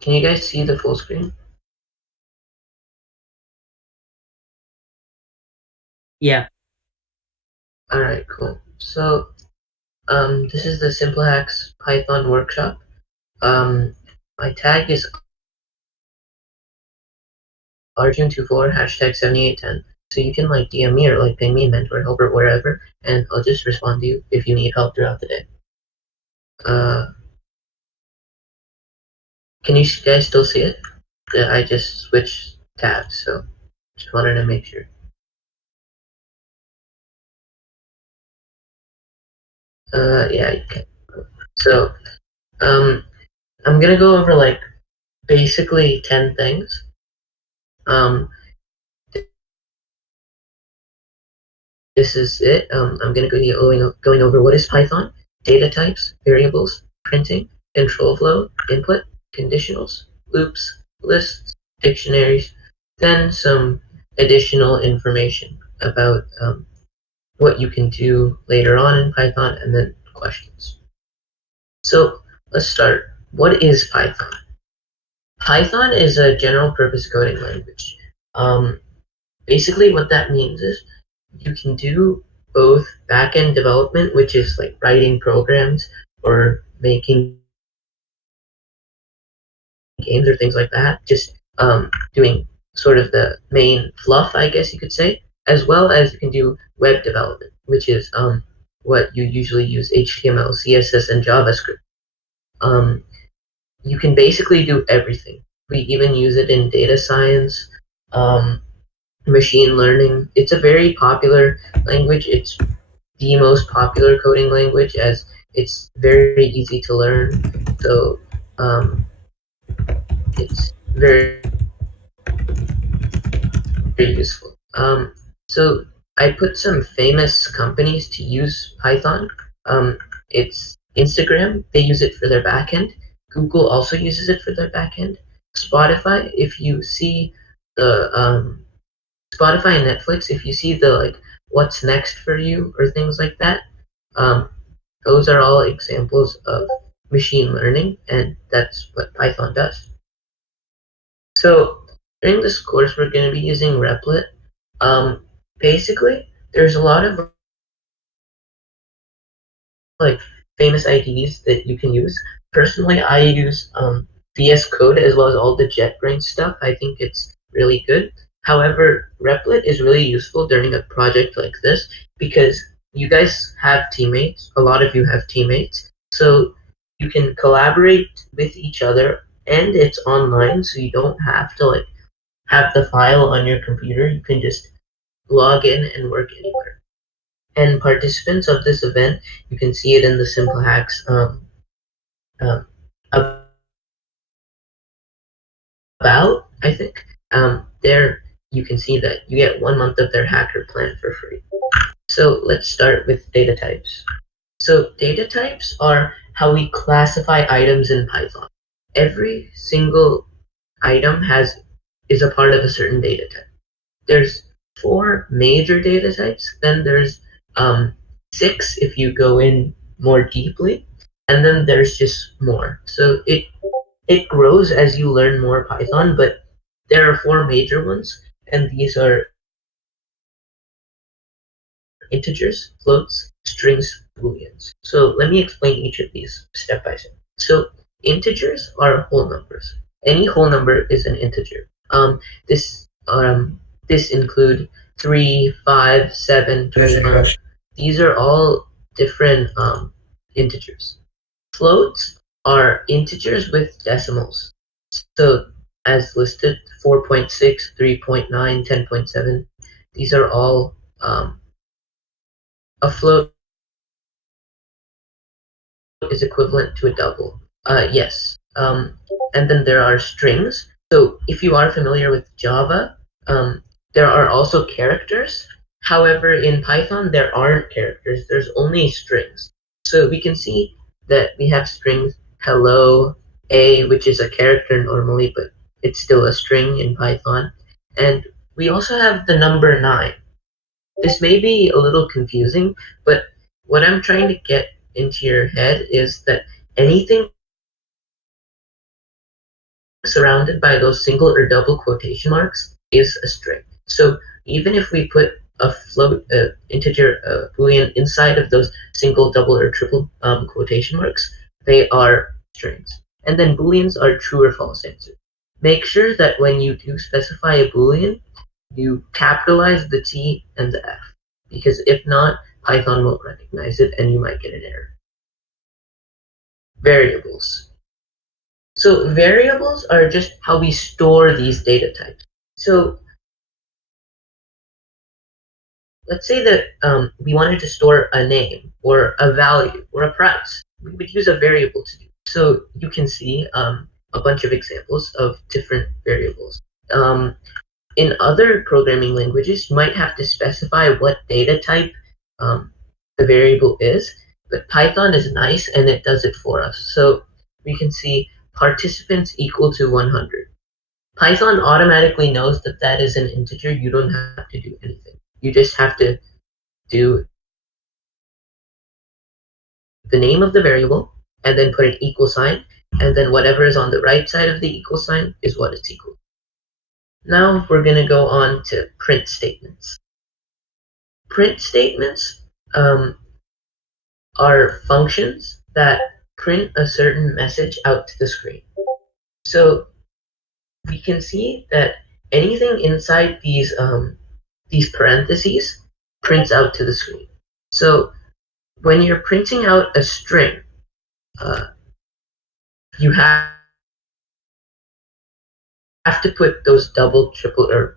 Can you guys see the full screen? Yeah. Alright, cool. So, this is the Simplihacks Python workshop. My tag is Arjun24 #7810. So you can like DM me or like ping me in Mentor, Helper, wherever, and I'll just respond to you if you need help throughout the day. Can you guys still see it? Yeah, I just switched tabs, so just wanted to make sure. Yeah, you can. So, I'm gonna go over like basically 10 things. This is it. I'm going to be going over what is Python, data types, variables, printing, control flow, input, conditionals, loops, lists, dictionaries, then some additional information about what you can do later on in Python, and then questions. So let's start. What is Python? Python is a general purpose coding language. Um, Basically, what that means is you can do both back-end development, which is like writing programs or making games or things like that, just doing sort of the main fluff, I guess you could say, as well as you can do web development, which is what you usually use HTML, CSS, and JavaScript. Um, you can basically do everything. We even use it in data science, um, machine learning. It's a very popular language. It's the most popular coding language as it's very easy to learn. So it's very, very useful. So I put some famous companies to use Python. It's Instagram. They use it for their backend. Google also uses it for their backend. Spotify, if you see the Spotify and Netflix, if you see the like what's next for you or things like that, um, those are all examples of machine learning, and that's what Python does. So during this course, we're going to be using Replit. Basically, there's a lot of like famous IDEs that you can use. Personally, I use VS Code as well as all the JetBrains stuff. I think it's really good. However, Replit is really useful during a project like this because you guys have teammates. A lot of you have teammates, so you can collaborate with each other, and it's online, so you don't have to like have the file on your computer. You can just log in and work anywhere. And participants of this event, you can see it in the Simplihacks um, about, I think. There you can see that you get 1 month of their hacker plan for free. So let's start with data types. So data types are how we classify items in Python. Every single item is a part of a certain data type. There's four major data types, then there's six if you go in more deeply, and then there's just more. So it grows as you learn more Python, but there are four major ones, and these are integers, floats, strings, booleans. So let me explain each of these step by step. So integers are whole numbers. Any whole number is an integer. This include 3, 5, 7, 25. These are all different integers. Floats are integers with decimals. So as listed, 4.6, 3.9, 10.7. These are all a float is equivalent to a double. Yes. And then there are strings. So if you are familiar with Java, there are also characters. However, in Python, there aren't characters. There's only strings. So we can see that we have strings hello, a, which is a character normally, but it's still a string in Python. And we also have the number 9. This may be a little confusing, but what I'm trying to get into your head is that anything surrounded by those single or double quotation marks is a string. So even if we put a float, integer, boolean inside of those single, double, or triple quotation marks, they are strings. And then booleans are true or false answers. Make sure that when you do specify a boolean, you capitalize the T and the F, because if not, Python won't recognize it and you might get an error. Variables. So variables are just how we store these data types. So let's say that we wanted to store a name or a value or a price. We would use a variable to do. So you can see a bunch of examples of different variables. In other programming languages, you might have to specify what data type the variable is, but Python is nice and it does it for us. So we can see participants equal to 100. Python automatically knows that that is an integer. You don't have to do anything. You just have to do the name of the variable and then put an equal sign, and then whatever is on the right side of the equal sign is what it's equal to. Now we're going to go on to print statements. Print statements are functions that print a certain message out to the screen. So we can see that anything inside these parentheses prints out to the screen. So when you're printing out a string, you have to put those double, triple, or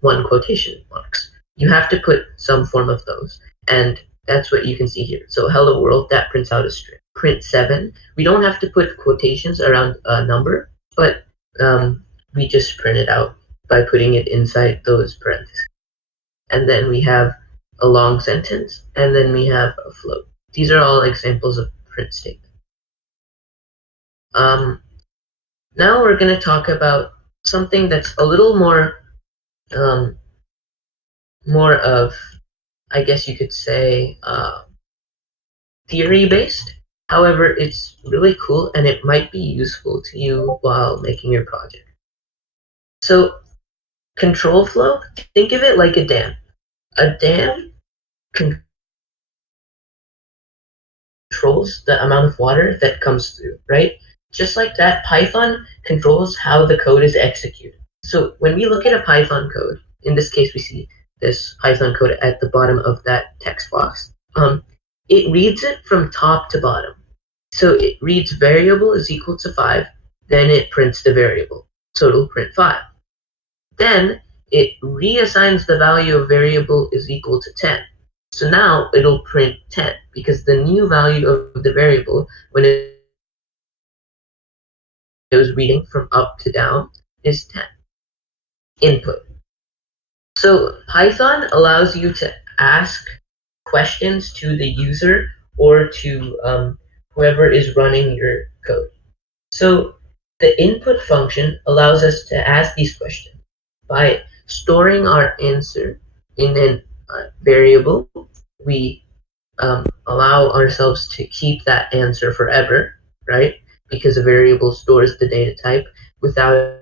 one quotation marks. You have to put some form of those, and that's what you can see here. So hello world, that prints out a string. Print 7, we don't have to put quotations around a number, but we just print it out by putting it inside those parentheses. And then we have a long sentence, and then we have a float. These are all examples of print statements. Now we're going to talk about something that's a little more of, I guess you could say, theory-based. However, it's really cool and it might be useful to you while making your project. So, control flow, think of it like a dam. A dam controls the amount of water that comes through, right? Just like that, Python controls how the code is executed. So when we look at a Python code, in this case we see this Python code at the bottom of that text box, it reads it from top to bottom. So it reads variable is equal to 5, then it prints the variable. So it'll print 5. Then it reassigns the value of variable is equal to 10. So now it'll print 10 because the new value of the variable when it was reading from up to down is 10. Input. So Python allows you to ask questions to the user or to whoever is running your code. So the input function allows us to ask these questions by storing our answer in a variable. We allow ourselves to keep that answer forever, right? Because a variable stores the data type. Without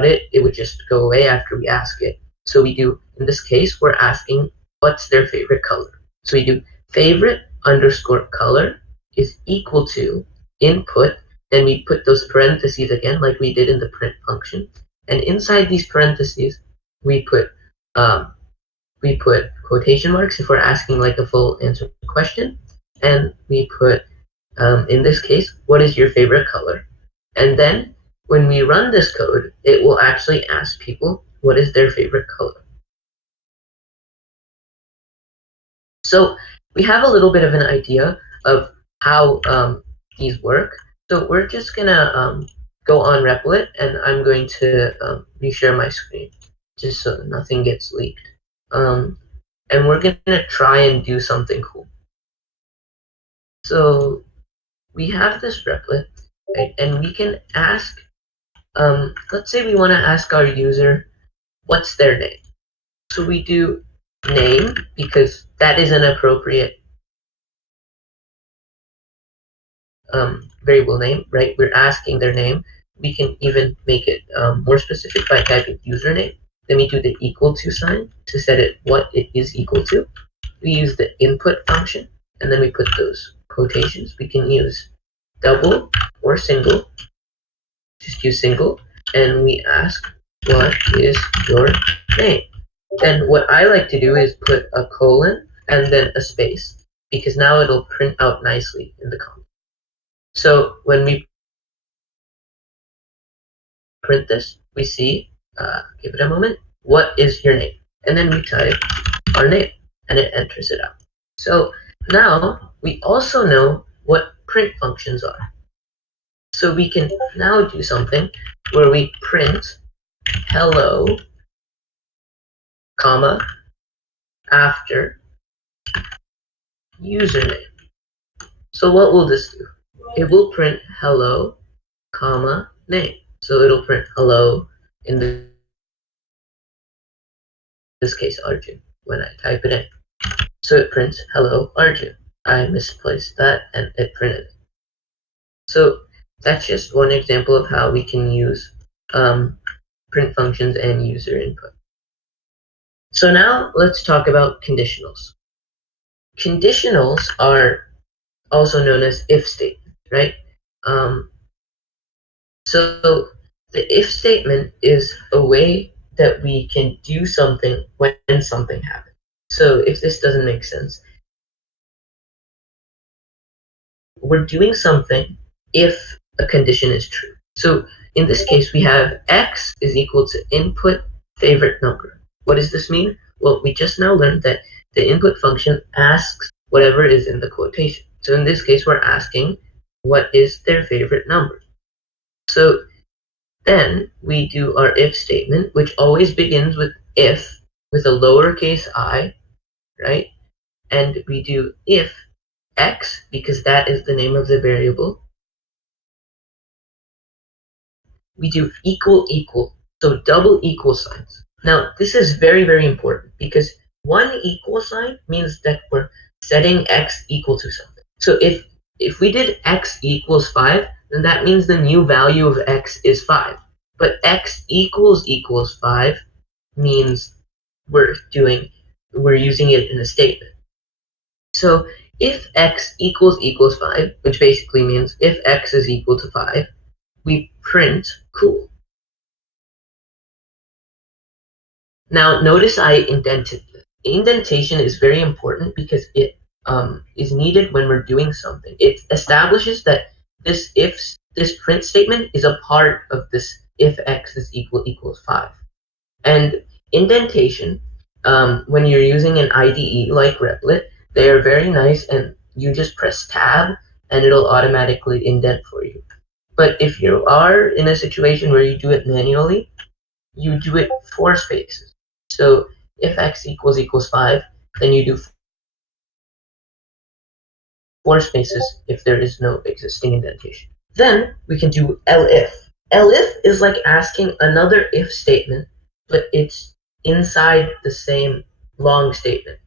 it would just go away after we ask it. So we do, in this case, we're asking what's their favorite color. So we do favorite underscore color is equal to input, then we put those parentheses again like we did in the print function. And inside these parentheses, we put quotation marks if we're asking like a full answer question, and we put, in this case, what is your favorite color? And then when we run this code, it will actually ask people what is their favorite color. So we have a little bit of an idea of how these work. So we're just gonna go on Replit, and I'm going to reshare my screen just so nothing gets leaked. And we're gonna try and do something cool. So we have this Replit, right? And we can ask, let's say we want to ask our user what's their name. So we do name because that is an appropriate variable name, right? We're asking their name. We can even make it more specific by typing username. Then we do the equal to sign to set it what it is equal to. We use the input function, and then we put those quotations. We can use double or single, just use single, and we ask, what is your name? Then what I like to do is put a colon and then a space, because now it'll print out nicely in the comment. So when we print this, we see, give it a moment, what is your name? And then we type our name, and it enters it out. So now we also know what print functions are. So we can now do something where we print hello, comma, after username. So what will this do? It will print hello, comma, name. So it'll print hello, in this case Arjun, when I type it in. So it prints hello, Arjun. I misplaced that and it printed it. So that's just one example of how we can use print functions and user input. So now let's talk about conditionals. Conditionals are also known as if statements, right? So the if statement is a way that we can do something when something happens. So if this doesn't make sense, we're doing something if a condition is true. So in this case, we have x is equal to input favorite number. What does this mean? Well, we just now learned that the input function asks whatever is in the quotation. So in this case, we're asking what is their favorite number. So then we do our if statement, which always begins with if with a lowercase I, right? And we do if x, because that is the name of the variable. We do equal equal, so double equal signs. Now this is very, very important because one equal sign means that we're setting x equal to something. So if we did x equals 5, then that means the new value of x is 5. But x equals 5 means we're using it in a statement. So if x equals 5, which basically means if x is equal to 5, we print cool. Now notice I indented this. Indentation is very important because it is needed when we're doing something. It establishes that this print statement is a part of this if x is equals 5. And indentation, when you're using an IDE like Replit, they are very nice, and you just press tab and it'll automatically indent for you. But if you are in a situation where you do it manually, you do it 4 spaces. So if x equals 5, then you do 4 spaces if there is no existing indentation. Then we can do elif. Elif is like asking another if statement, but it's inside the same long statement.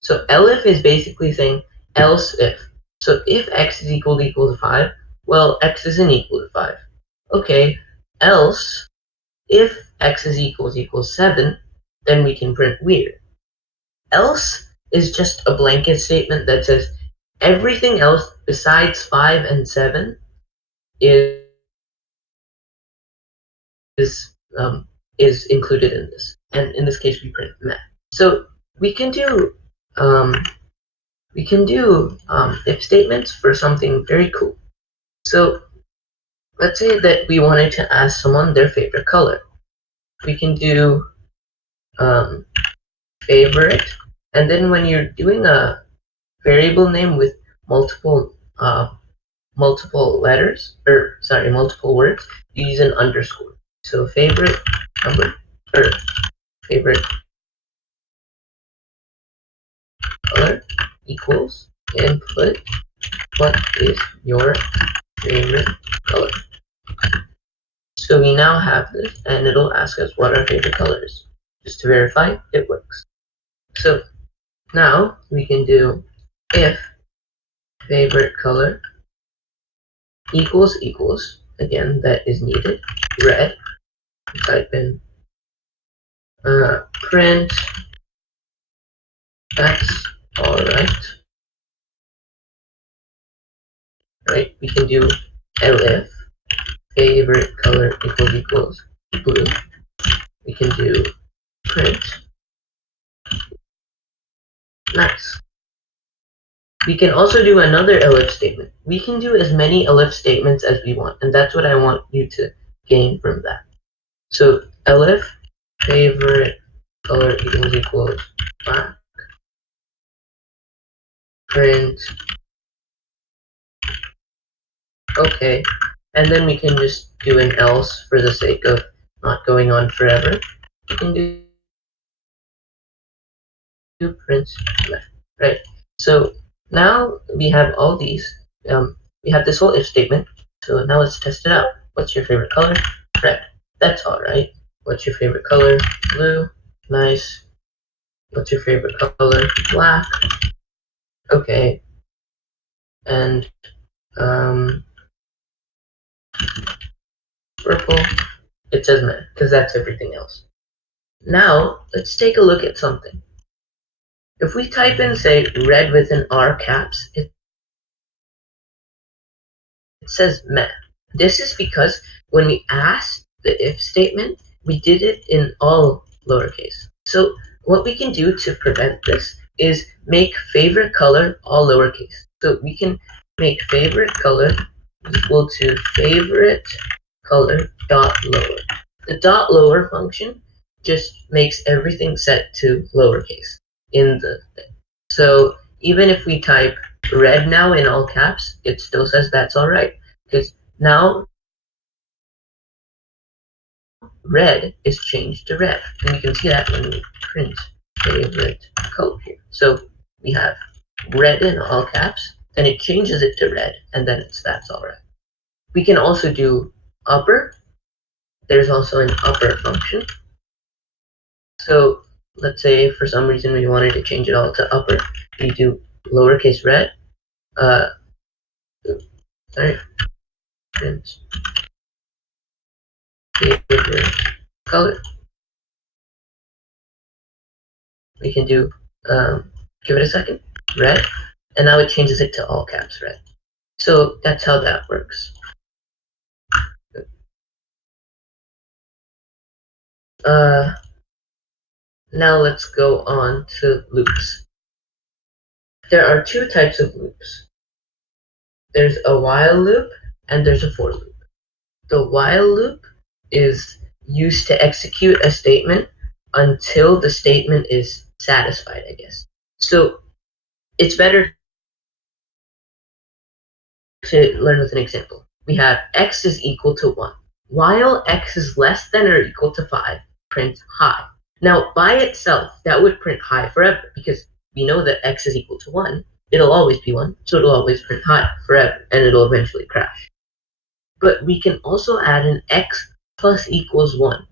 So elif is basically saying else if. So if x is equal to 5, well, x isn't equal to 5. Okay, else if x is equals 7, then we can print weird. Else is just a blanket statement that says everything else besides 5 and 7 is included in this, and in this case we print math. So we can do if statements for something very cool. So let's say that we wanted to ask someone their favorite color. We can do favorite, and then when you're doing a variable name with multiple letters, or sorry, multiple words, you use an underscore. So favorite number, or favorite color equals input, what is your favorite color? So we now have this, and it'll ask us what our favorite color is. Just to verify it works. So now we can do if favorite color equals equals, again, that is needed, red, type in print x, alright, right, we can do elif, favorite color equals blue, we can do print, nice. We can also do another elif statement. We can do as many elif statements as we want, and that's what I want you to gain from that. So elif favorite color equals black, print, okay, and then we can just do an else for the sake of not going on forever. We can do print left, right? So now we have all these. We have this whole if statement. So now let's test it out. What's your favorite color? Red. That's all right. What's your favorite color? Blue. Nice. What's your favorite color? Black. Okay. And purple. It says meh, because that's everything else. Now let's take a look at something. If we type in, say, red with an R caps, it says meh. This is because when we asked the if statement, we did it in all lowercase. So what we can do to prevent this is make favorite color all lowercase. So we can make favorite color equal to favorite color dot lower. The dot lower function just makes everything set to lowercase in the thing. So even if we type red now in all caps, it still says that's all right, because now red is changed to red, and you can see that when we print favorite color here. So we have red in all caps, then it changes it to red, and then it's that's all right. We can also do upper. There's also an upper function. So let's say for some reason we wanted to change it all to upper. We do lowercase red. Sorry, print favorite color. We can do, give it a second, red, and now it changes it to all caps red. So that's how that works. Now let's go on to loops. There are two types of loops. There's a while loop and there's a for loop. The while loop is used to execute a statement until the statement is satisfied, I guess. So it's better to learn with an example. We have x is equal to 1. While x is less than or equal to 5, print high. Now, by itself, that would print high forever, because we know that x is equal to 1. It'll always be 1, so it'll always print high forever, and it'll eventually crash. But we can also add an x plus equals 1.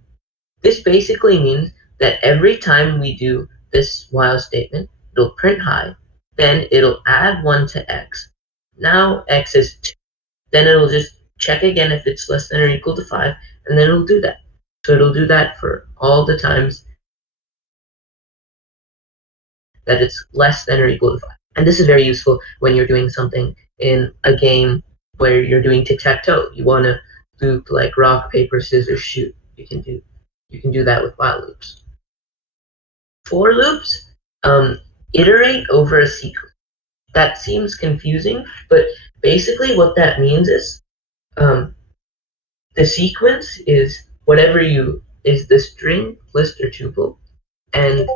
This basically means that every time we do this while statement, it'll print high, then it'll add 1 to x. Now x is 2. Then it'll just check again if it's less than or equal to 5, and then it'll do that. So it'll do that for all the times that it's less than or equal to 5. And this is very useful when you're doing something in a game where you're doing tic-tac-toe. You want to loop like rock, paper, scissors, shoot. You can do that with while loops. For loops iterate over a sequence. That seems confusing, but basically what that means is the sequence is whatever is the string, list, or tuple, and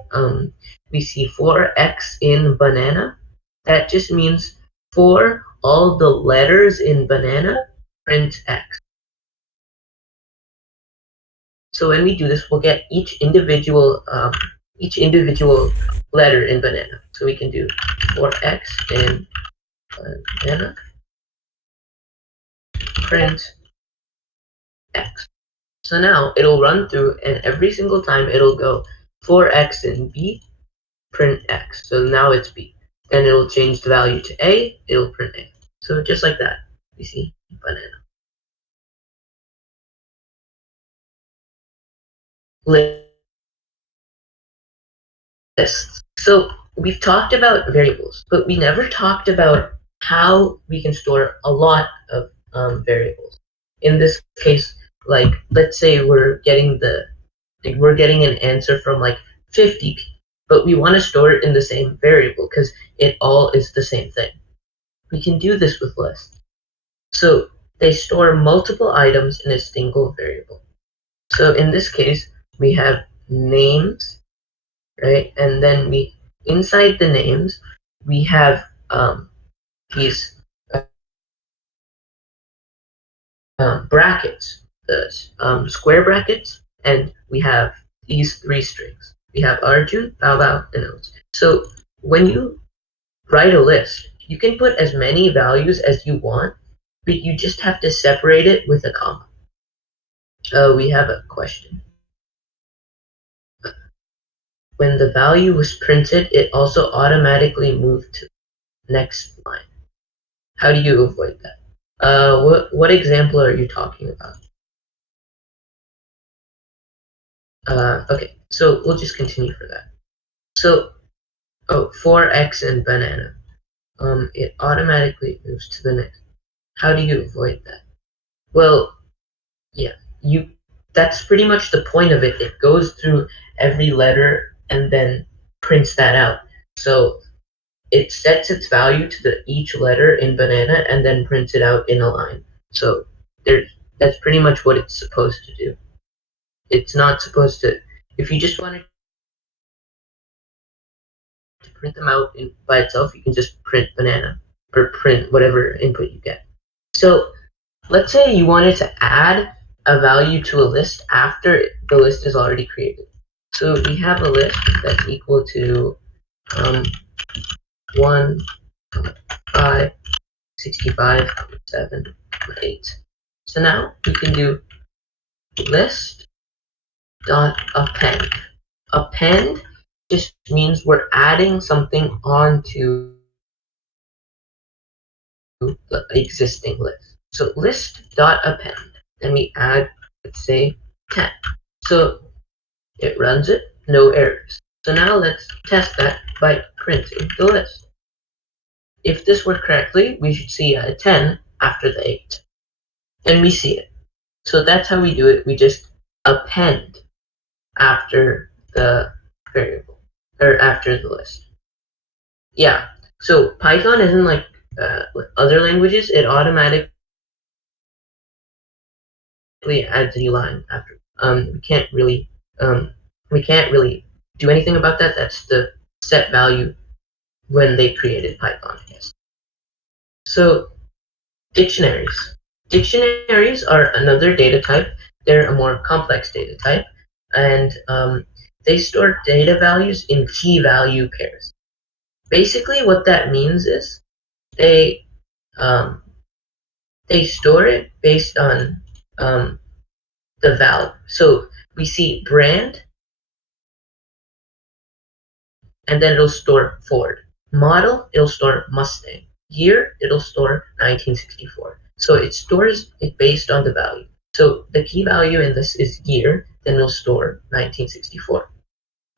we see for x in banana. That just means for all the letters in banana, print x. So when we do this, we'll get each individual letter in banana. So we can do for x in banana, print x. So now it'll run through, and every single time it'll go for x in b, print x. So now it's b. Then it'll change the value to a, it'll print a. So just like that, you see, banana. Lists. So we've talked about variables, but we never talked about how we can store a lot of variables. In this case, like let's say we're getting an answer from like 50 people, but we want to store it in the same variable because it all is the same thing. We can do this with lists. So they store multiple items in a single variable. So in this case, we have names, right? And then inside the names, we have these brackets, the square brackets, and we have these three strings. We have Arjun, Bao Bao, and Oats. So when you write a list, you can put as many values as you want, but you just have to separate it with a comma. We have a question. When the value was printed, it also automatically moved to the next line. How do you avoid that? What example are you talking about? Okay, so we'll just continue for that. So, for X and banana, it automatically moves to the next. How do you avoid that? Well, yeah, that's pretty much the point of it. It goes through every letter and then prints that out. So it sets its value to each letter in banana and then prints it out in a line. So that's pretty much what it's supposed to do. It's not supposed to. If you just wanted to print them out by itself, you can just print banana or print whatever input you get. So let's say you wanted to add a value to a list after the list is already created. So we have a list that's equal to 1, 5, 65, 7, 8. So now we can do list dot append. Append just means we're adding something onto the existing list. So list dot append, and we add, let's say, 10. So it runs it, no errors. So now let's test that by printing the list. If this worked correctly, we should see a 10 after the 8. And we see it. So that's how we do it. We just append after the variable, or after the list. Yeah, so Python isn't like other languages. It automatically adds a new line after. We can't really do anything about that. That's the set value when they created Python, I guess. So dictionaries. Dictionaries are another data type. They're a more complex data type, and they store data values in key value pairs. Basically, what that means is they um, they store it based on the value. So we see brand, and then it'll store Ford. Model, it'll store Mustang. Year, it'll store 1964. So it stores it based on the value. So the key value in this is year, then it'll store 1964.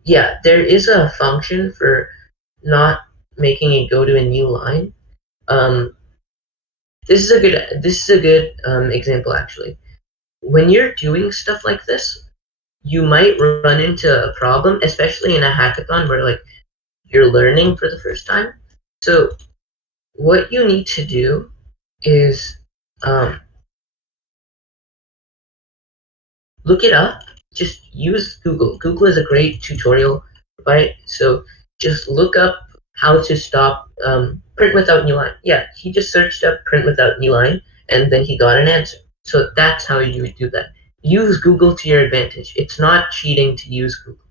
Yeah, there is a function for not making it go to a new line. This is a good example actually. When you're doing stuff like this, you might run into a problem, especially in a hackathon where like you're learning for the first time. So what you need to do is look it up. Just use Google. Google is a great tutorial, right? So just look up how to stop print without new line. Yeah, he just searched up print without new line, and then he got an answer. So that's how you would do that. Use Google to your advantage. It's not cheating to use Google.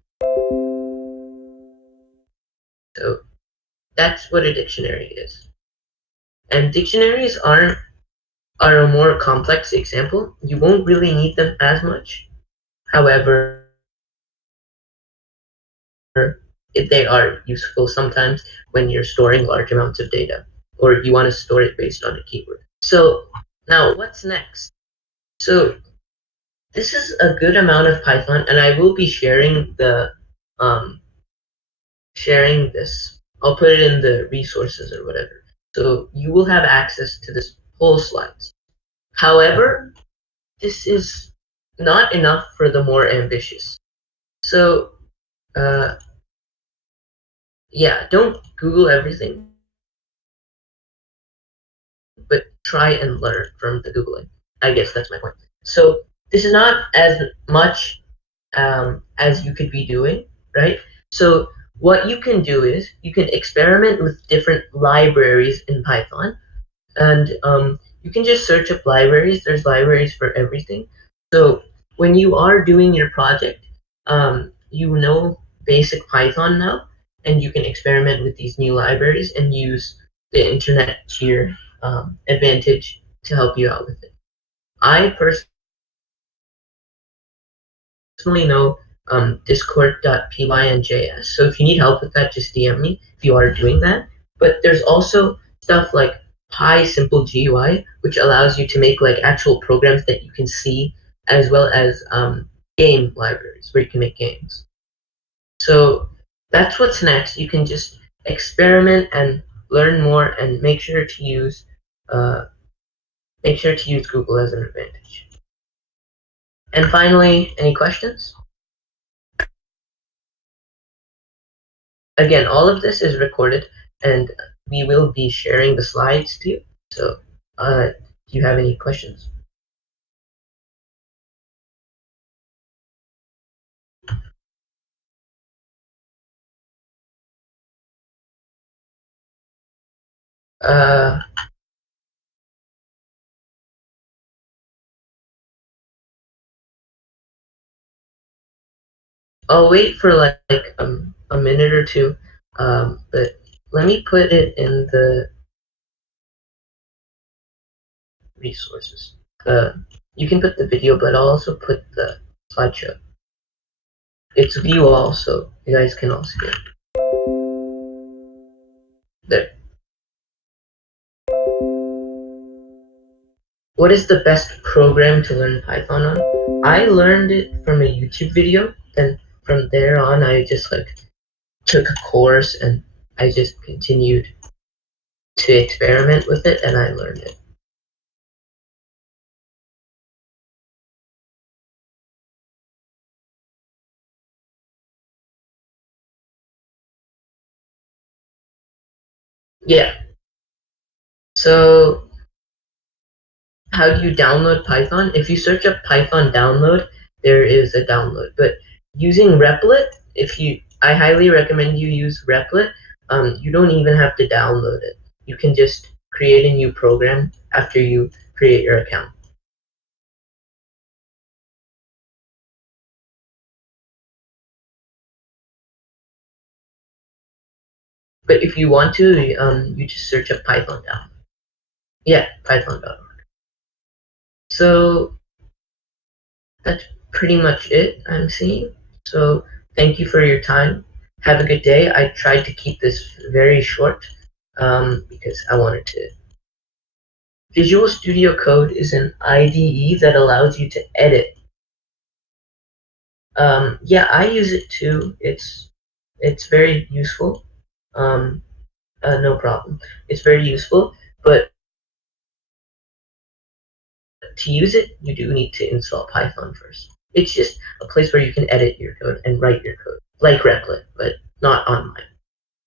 So that's what a dictionary is. And dictionaries are a more complex example. You won't really need them as much. However, they are useful sometimes when you're storing large amounts of data or you want to store it based on a keyword. So Now, what's next? So this is a good amount of Python, and I will be um, sharing this. I'll put it in the resources or whatever. So you will have access to this whole slides. However, this is not enough for the more ambitious. So uh, yeah, don't Google everything, but try and learn from the Googling. I guess that's my point. So this is not as much as you could be doing, right? So what you can do is you can experiment with different libraries in Python, and you can just search up libraries. There's libraries for everything. So when you are doing your project, you know basic Python now, and you can experiment with these new libraries and use the internet to your advantage to help you out with it. I personally know discord.py and JS. So if you need help with that, just DM me if you are doing that. But there's also stuff like PySimple which allows you to make like actual programs that you can see, as well as game libraries where you can make games. So that's what's next. You can just experiment and learn more, and uh, make sure to use Google as an advantage. And finally, any questions? Again, all of this is recorded, and we will be sharing the slides to you. So, do you have any questions? Uh, I'll wait for a minute or two, but let me put it in the resources. You can put the video, but I'll also put the slideshow. It's view all, so you guys can all see it. There. What is the best program to learn Python on? I learned it from a YouTube video, and from there on, I just took a course and I just continued to experiment with it, and I learned it. Yeah. So how do you download Python? If you search up Python download, there is a download. But using Replit, I highly recommend you use Replit. You don't even have to download it. You can just create a new program after you create your account. But if you want to, you just search up Python down. Yeah, Python.org. So that's pretty much it I'm seeing. So thank you for your time. Have a good day. I tried to keep this very short because I wanted to. Visual Studio Code is an IDE that allows you to edit. Yeah, I use it too. It's very useful. Um, no problem. It's very useful, but to use it, you do need to install Python first. It's just a place where you can edit your code and write your code, like Replit, but not on mine.